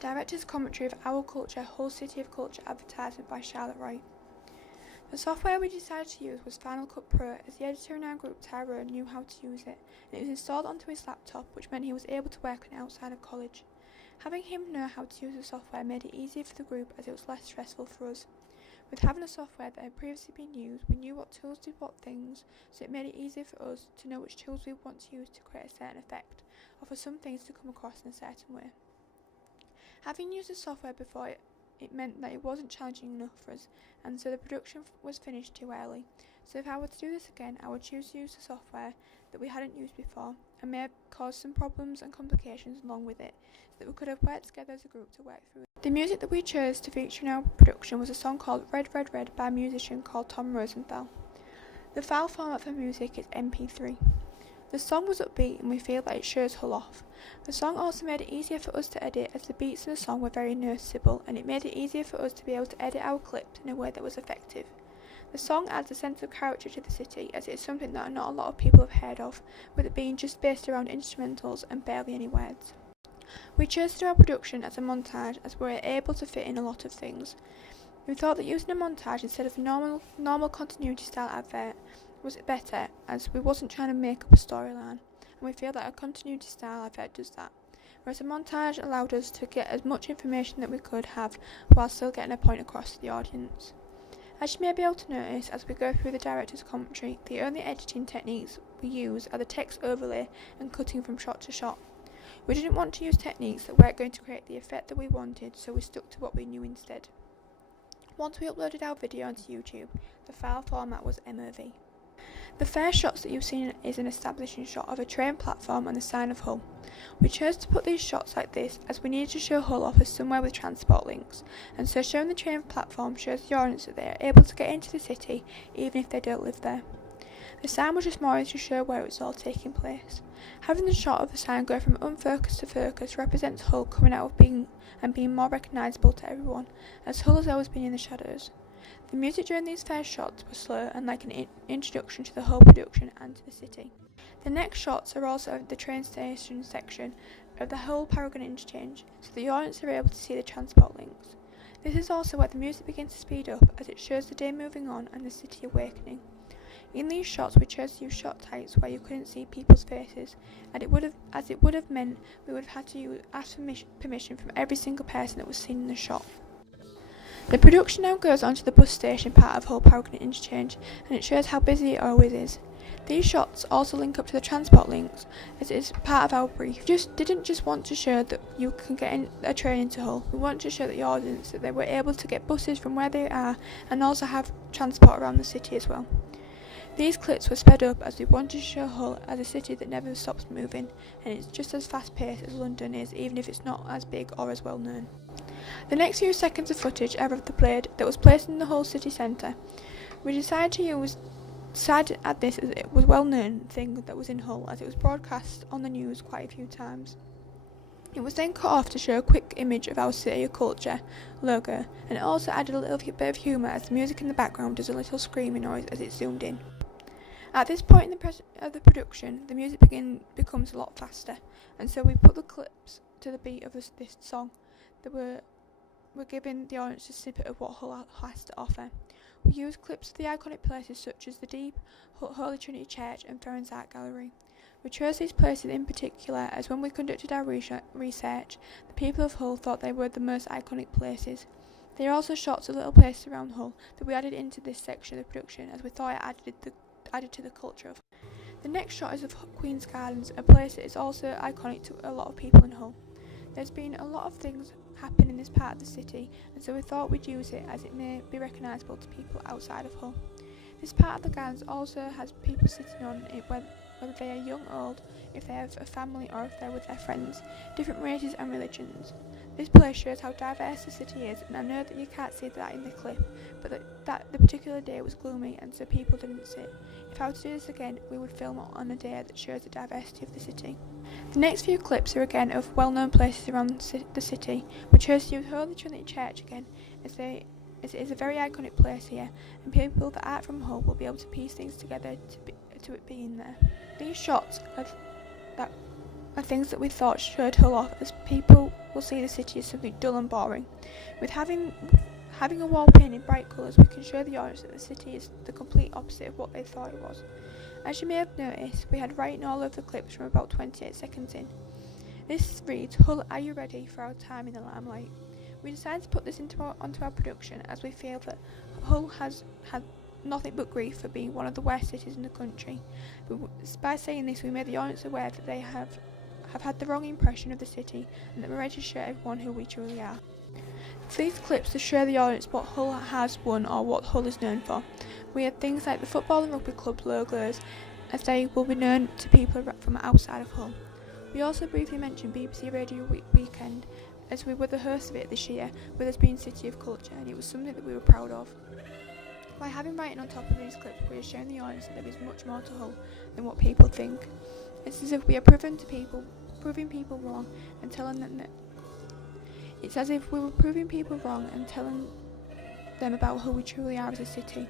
Director's Commentary of Our Culture, Hull City of Culture advertisement by Charlotte Wright. The software we decided to use was Final Cut Pro, as the editor in our group, Tyrone, knew how to use it, and it was installed onto his laptop, which meant he was able to work on it outside of college. Having him know how to use the software made it easier for the group, as it was less stressful for us. With having a software that had previously been used, we knew what tools did what things, so it made it easier for us to know which tools we want to use to create a certain effect, or for some things to come across in a certain way. Having used the software before, it meant that it wasn't challenging enough for us, and so the production was finished too early. So if I were to do this again, I would choose to use the software that we hadn't used before, and may have caused some problems and complications along with it, so that we could have worked together as a group to work through it. The music that we chose to feature in our production was a song called Red Red Red by a musician called Tom Rosenthal. The file format for music is MP3. The song was upbeat and we feel that it shows Hull off. The song also made it easier for us to edit, as the beats in the song were very noticeable, and it made it easier for us to be able to edit our clips in a way that was effective. The song adds a sense of character to the city, as it is something that not a lot of people have heard of, with it being just based around instrumentals and barely any words. We chose to do our production as a montage, as we were able to fit in a lot of things. We thought that using a montage instead of a normal continuity style advert was better, as we wasn't trying to make up a storyline, and we feel that a continuity style advert does that, whereas a montage allowed us to get as much information that we could have while still getting a point across to the audience. As you may be able to notice as we go through the director's commentary, the only editing techniques we use are the text overlay and cutting from shot to shot. We didn't want to use techniques that weren't going to create the effect that we wanted, so we stuck to what we knew instead. Once we uploaded our video onto YouTube, the file format was MOV. The first shots that you've seen is an establishing shot of a train platform and the sign of Hull. We chose to put these shots like this as we needed to show Hull off as somewhere with transport links, and so showing the train platform shows the audience that they are able to get into the city even if they don't live there. The sign was just more to show where it was all taking place. Having the shot of the sign go from unfocused to focus represents Hull coming out of being more recognisable to everyone, as Hull has always been in the shadows. The music during these first shots was slow and like an introduction to the whole production and to the city. The next shots are also of the train station section of the Hull Paragon interchange, so the audience are able to see the transport links. This is also where the music begins to speed up, as it shows the day moving on and the city awakening. In these shots we chose to use shot types where you couldn't see people's faces, and it would have meant we would have had to ask permission from every single person that was seen in the shot. The production now goes on to the bus station part of Hull Paragon Interchange, and it shows how busy it always is. These shots also link up to the transport links, as it is part of our brief. Didn't just want to show that you can get a train into Hull, we want to show the audience that they were able to get buses from where they are and also have transport around the city as well. These clips were sped up as we wanted to show Hull as a city that never stops moving, and it's just as fast paced as London is, even if it's not as big or as well known. The next few seconds of footage are of the blade that was placed in the Hull city centre. We decided to add this as it was a well-known thing that was in Hull, as it was broadcast on the news quite a few times. It was then cut off to show a quick image of our City of Culture logo, and it also added a little bit of humour as the music in the background does a little screaming noise as it zoomed in. At this point in the production, the music becomes a lot faster, and so we put the clips to the beat of this song that were giving the audience a snippet of what Hull has to offer. We used clips of the iconic places such as the Deep, Holy Trinity Church and Ferrens Art Gallery. We chose these places in particular as when we conducted our research, the people of Hull thought they were the most iconic places. There are also shots of little places around Hull that we added into this section of the production, as we thought it added to the culture of Hull. The next shot is of Queen's Gardens, a place that is also iconic to a lot of people in Hull. There's been a lot of things happen in this part of the city, and so we thought we'd use it as it may be recognisable to people outside of Hull. This part of the gardens also has people sitting on it, whether they are young or old, if they have a family or if they're with their friends, different races and religions. This place shows how diverse the city is, and I know that you can't see that in the clip, but that the particular day was gloomy and so people didn't sit. If I were to do this again, we would film on a day that shows the diversity of the city. The next few clips are again of well-known places around the city. We chose to use Holy Trinity Church again, as it is a very iconic place here, and people that aren't from Hull will be able to piece things together to it being there. These shots are things that we thought showed Hull off, as people will see the city as something dull and boring. With having a wall painted in bright colours, we can show the audience that the city is the complete opposite of what they thought it was. As you may have noticed, we had writing all over the clips from about 28 seconds in. This reads, "Hull, are you ready for our time in the limelight?" We decided to put this onto our production, as we feel that Hull has had nothing but grief for being one of the worst cities in the country. But by saying this, we made the audience aware that they have had the wrong impression of the city, and that we're ready to show everyone who we truly are. These clips to show the audience what Hull has won or what Hull is known for. We had things like the football and rugby club logos, as they will be known to people from outside of Hull. We also briefly mentioned BBC Radio Weekend, as we were the hosts of it this year, with us being City of Culture, and it was something that we were proud of. By having writing on top of these clips, we are showing the audience that there is much more to Hull than what people think. It's as if we are proving people wrong and telling them that. It's as if we were proving people wrong and telling them about who we truly are as a city.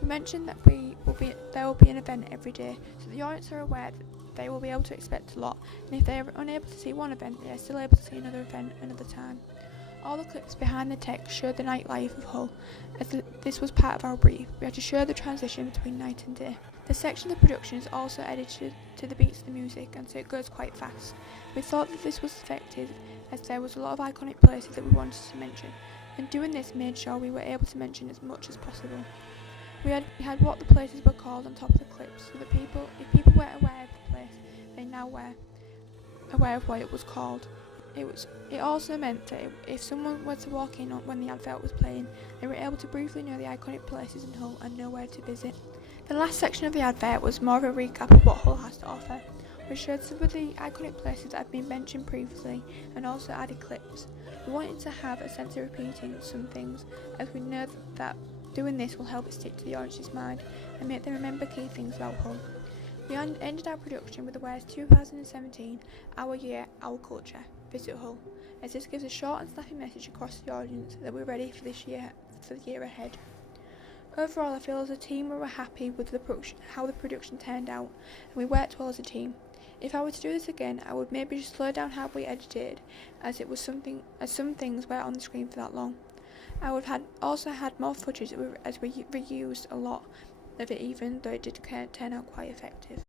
We mentioned that there will be an event every day, so the audience are aware that they will be able to expect a lot, and if they are unable to see one event, they are still able to see another event another time. All the clips behind the text show the nightlife of Hull, as this was part of our brief. We had to show the transition between night and day. The section of the production is also edited to the beats of the music, and so it goes quite fast. We thought that this was effective, as there was a lot of iconic places that we wanted to mention, and doing this made sure we were able to mention as much as possible. We had what the places were called on top of the clips, so that if people weren't aware of the place, they now were aware of what it was called. It also meant that if someone were to walk in when the advert was playing, they were able to briefly know the iconic places in Hull and know where to visit. The last section of the advert was more of a recap of what Hull has to offer. We showed some of the iconic places that have been mentioned previously, and also added clips. We wanted to have a sense of repeating some things, as we know that doing this will help it stick to the audience's mind and make them remember key things about Hull. We ended our production with the words 2017, Our Year, Our Culture, Visit Hull, as this gives a short and snappy message across the audience that we're ready for the year ahead. Overall, I feel as a team we were happy with how the production turned out, and we worked well as a team. If I were to do this again, I would maybe just slow down how we edited, as some things were on the screen for that long. I would have also had more footage as we reused a lot of it, even though it did turn out quite effective.